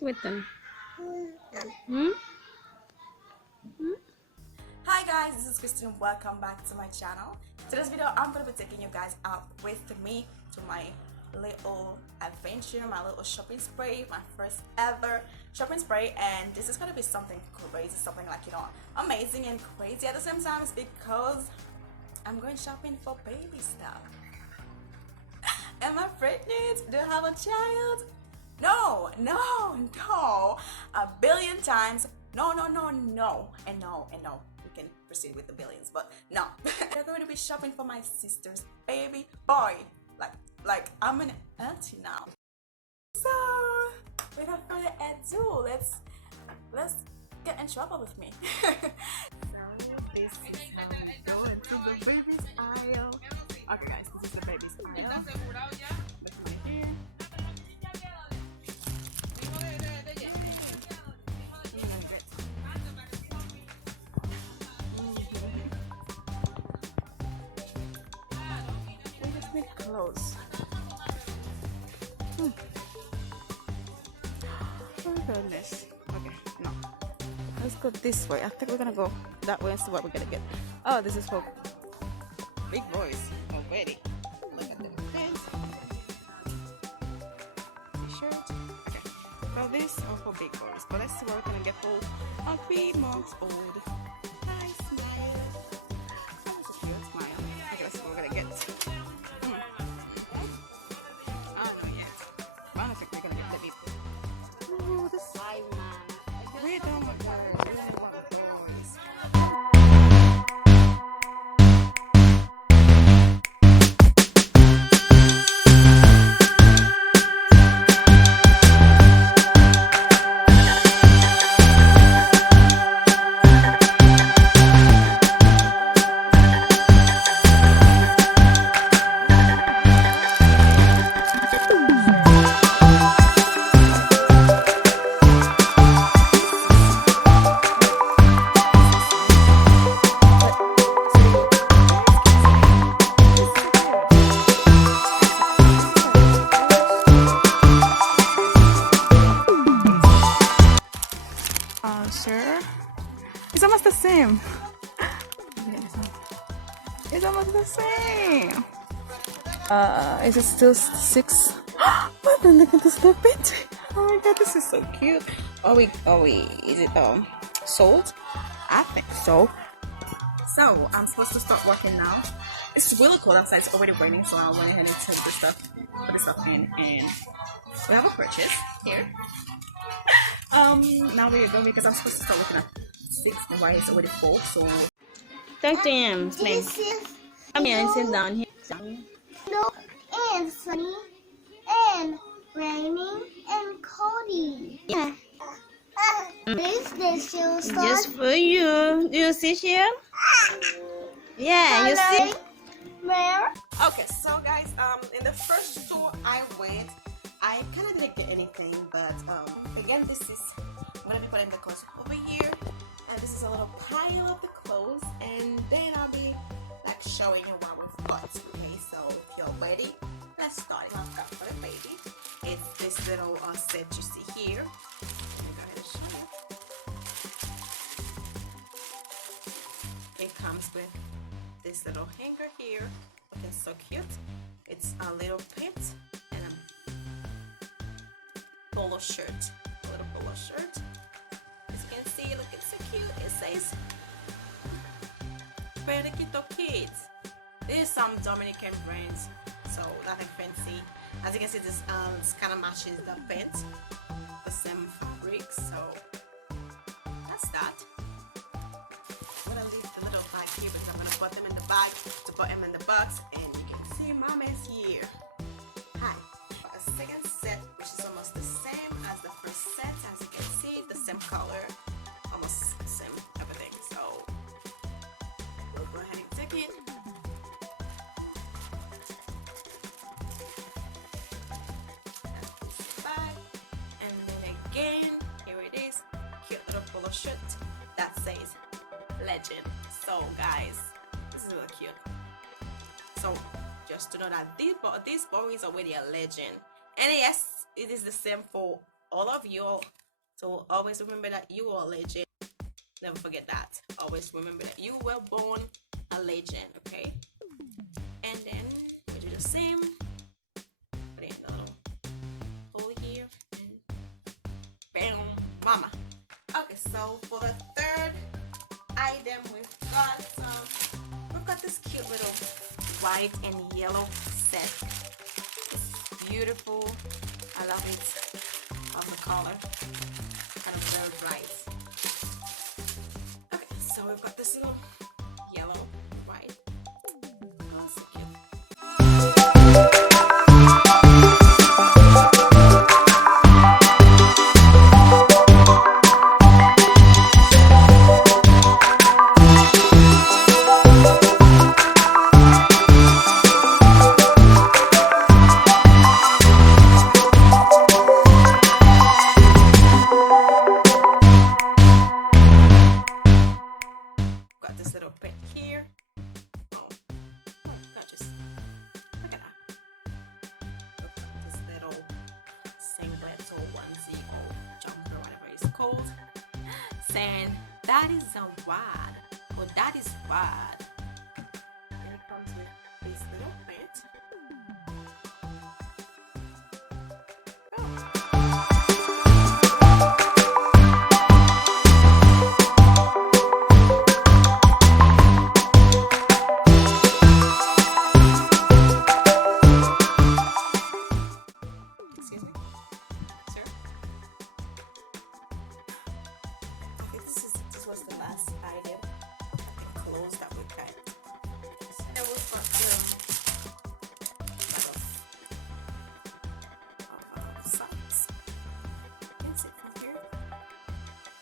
with them. Hmm? Hi guys, this is Christine. Welcome back to my channel. Today's video, I'm going to be taking you guys out with me to my little adventure, my little shopping spree, my first ever shopping spree. And this is going to be something crazy, something like, amazing and crazy at the same time, because I'm going shopping for baby stuff. Am I pregnant? Do I have a child? No. A billion times no, and no. We can proceed with the billions, but no. We're going to be shopping for my sister's baby boy. Like I'm an auntie now. So without further ado, let's get in trouble with me. So this is how we go into the baby's aisle. Okay guys, this is the baby's aisle. That's my hair. Close. Oh goodness. Okay, no. Let's go this way. I think we're gonna go that way and see what we're gonna get. Oh, this is for big boys already. Look at the pants. T-shirt. Okay. So this are for big boys. But let's see what we're gonna get for a 3 months old. Hi, smile. That was a cute smile. Okay, let's see what we're gonna get. Sure. It's almost the same. It's almost the same. Is it still 6? Oh, then look at this little bit. Oh my god, this is so cute. Are we is it sold? I think so. So I'm supposed to start working now. It's really cold outside, it's already raining, so I went ahead and took this stuff, put this stuff in, and we have a purchase here. Now we're going because I'm supposed to start looking at 6 and why it's already 4, so Talk to him, Sling. Come here and sit down here. No, and sunny, and raining, and coldy. Yeah. Is this shoe store? Just for you. Do you see here? Yeah, you see? Where? okay. So guys, in the first store I went, I kind of didn't get anything, but again, this is, I'm gonna be putting the clothes over here, and this is a little pile of the clothes, and then I'll be like showing you what we've got. Okay, so if you're ready, let's start. I've got for the baby, it's this little set you see here. Let me go ahead and show you. It comes with this little hanger here. Okay, so cute. It's a little pit and a polo shirt, a little polo shirt. As you can see, look, it's so cute. It says Periquito Kids. This is some Dominican brands, so nothing fancy. As you can see, this kind of matches the pants, the same fabric. So that's that. I'm gonna leave the little bag here because I'm gonna put them in the bag to put them in the box, and you can see Mama's here. Hi. A second set, which is almost the same as the first set. As you can see, the same color, almost the same everything. So we'll go ahead and take it. Bye. And then again, here it is, cute little polo shirt that says Legend. So guys, this is really cute. So just to know that this boy is already a legend. And yes, it is the same for all of you. So always remember that you are a legend. Never forget that. Always remember that you were born a legend, okay? And then we do the same. Put it in a little hole here and bam, mama. Okay, so for the third item, we've got this cute little white and yellow set. It's beautiful. I love it. Love the color. Kind of very bright. Okay, so we've got this little yellow, white. Oh, so cute. Got this little pet here. Oh, gorgeous. Look at that. Look at this little singlet or onesie or jumper, whatever it's called. Saying that is a wad, or that is wad. And it comes with this little print. Excuse me, sir. I think this was the last item. I think clothes that we got. There was socks. You can see it from here.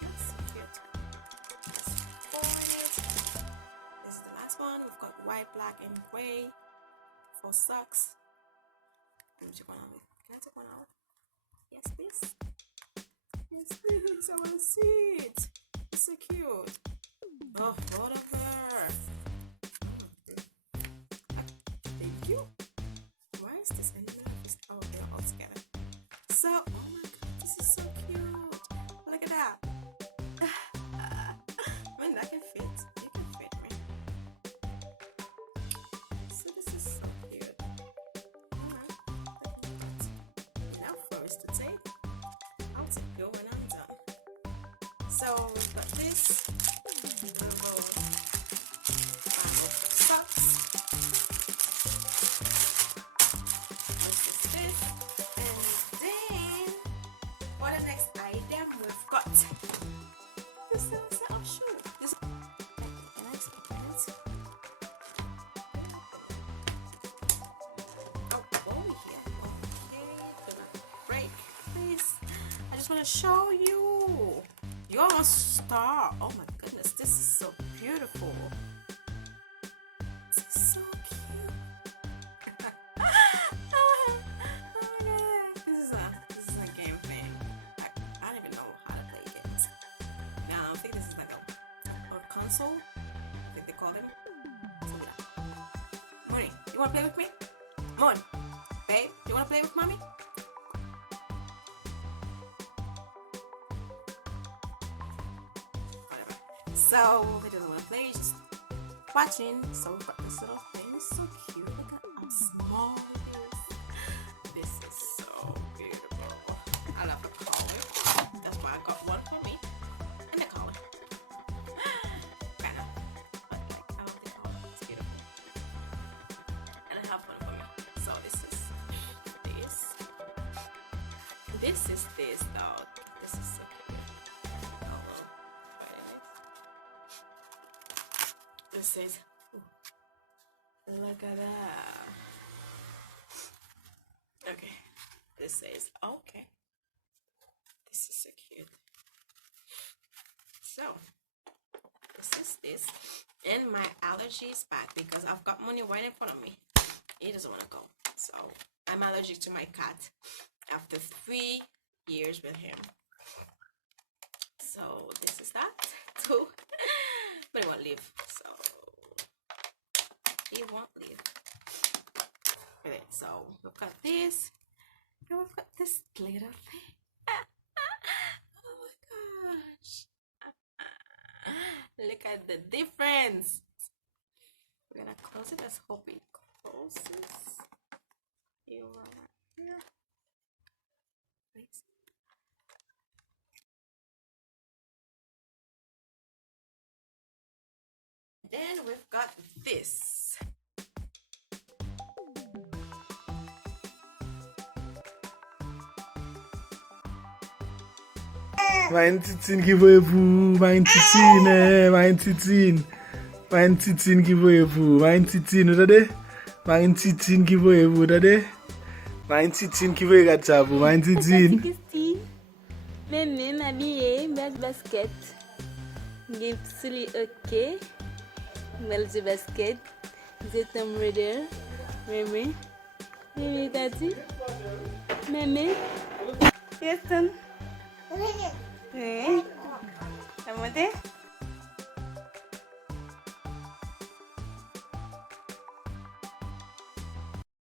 That's so cute. Let's fold it. This is the last one. We've got white, black, and gray for socks. Let me take one out. Can I take one out? Yes, please. Yes, please. I want to see it. It's so cute. Oh, what a pair. Thank you. Why is this anywhere? Oh, they're all together. So, oh my god, this is so cute. Look at that. I mean, that can fit. You can fit me. So this is so cute. Alright. Enough for us to take. I'll take you when I'm done. So we've got this. Little socks. This. And then for the next item we've got this little set of shoes. This over here. Okay, gonna break this. I just want to show you. You're a star. Oh my goodness, this is so beautiful. This is so cute. Oh my god. This is a game thing. I don't even know how to play games. Now I think this is like a console. I think they call them. Mooney, you wanna play with me? Moon, babe, you wanna play with mommy? So he doesn't want to play, he's just watching. So we've got this little thing. It's so cute. Look at how small it is. This is so beautiful. I love the collar. That's why I got one for me. And the collar. Kinda. But like I love the collar. It's beautiful. And I have one for me. So this is this. This is this though. This is so cute. It says, look at that. Okay, this says, okay. This is so cute. So, this is this. And my allergy is back because I've got money right in front of me. He doesn't want to go. So, I'm allergic to my cat after 3 years with him. So, this is that too. But he won't leave. So, he won't leave. Okay, so we've got this. And we've got this glitter thing. at the difference. We're gonna close it. Let's hope it closes. Here. Then we've got this. Mein Titin kivoyevu, mein Titin, mein Titin. Mein Titin kivoyevu, mein Titin, udade? Mein Titin kivoyevu, udade? Mein Titin kivoyegachabu, mein Titin. Même habillé, basket. Game silly okay. Well, the basket. The Tom Raider. Meme. Meme, daddy. Meme. Yes, son. Hey. Kamu deh.